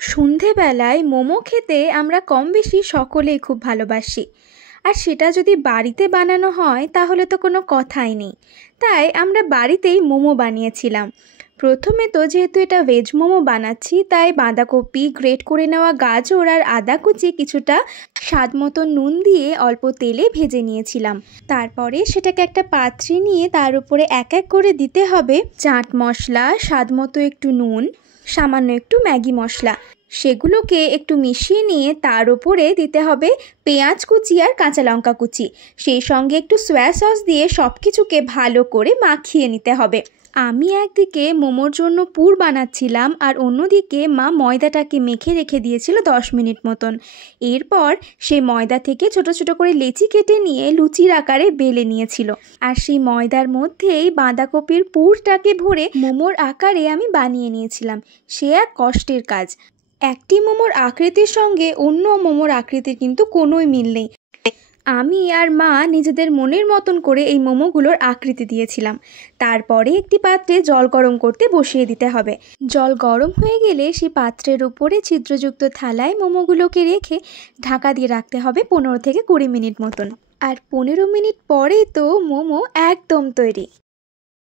সন্ধেবেলায় মোমো খেতে আমরা কম বেশি সকলেই খুব ভালোবাসি। আর সেটা যদি বাড়িতে বানানো হয় তাহলে তো কোনো কথাই নেই। তাই আমরা বাড়িতেই মোমো বানিয়েছিলাম। প্রথমে তো যেহেতু এটা ভেজ মোমো বানাচ্ছি, তাই বাঁধাকপি, গ্রেট করে নেওয়া গাজর আর আদা কুচি কিছুটা স্বাদ মতো নুন দিয়ে অল্প তেলে ভেজে নিয়েছিলাম। তারপরে সেটাকে একটা পাত্রে নিয়ে তার উপরে এক এক করে দিতে হবে চাট মশলা, স্বাদ মতো একটু নুন, সামান্য একটু ম্যাগি মশলা। সেগুলোকে একটু মিশিয়ে নিয়ে তার উপরে দিতে হবে পেঁয়াজ কুচি আর কাঁচা লঙ্কা কুচি। সেই সঙ্গে একটু সয়া সস দিয়ে সব কিছুকে ভালো করে মাখিয়ে নিতে হবে। আমি একদিকে মোমোর জন্য পুর বানাচ্ছিলাম আর অন্যদিকে মা ময়দাটাকে মেখে রেখে দিয়েছিল 10 মিনিট মতন। এরপর সেই ময়দা থেকে ছোট ছোট করে লেচি কেটে নিয়ে লুচির আকারে বেলে নিয়েছিল। আর সেই ময়দার মধ্যেই বাঁধাকপির পুরটাকে ভরে মোমোর আকারে আমি বানিয়ে নিয়েছিলাম। সে এক কষ্টের কাজ। একটি মোমোর আকৃতির সঙ্গে অন্য মোমোর আকৃতির কিন্তু কোনোই মিল নেই। আমি আর মা নিজেদের মনের মতন করে এই মোমোগুলোর আকৃতি দিয়েছিলাম। তারপরে একটি পাত্রে জল গরম করতে বসিয়ে দিতে হবে। জল গরম হয়ে গেলে সেই পাত্রের উপরে ছিদ্রযুক্ত থালায় মোমোগুলোকে রেখে ঢাকা দিয়ে রাখতে হবে 15 থেকে 20 মিনিট মতন। আর 15 মিনিট পরেই তো মোমো একদম তৈরি।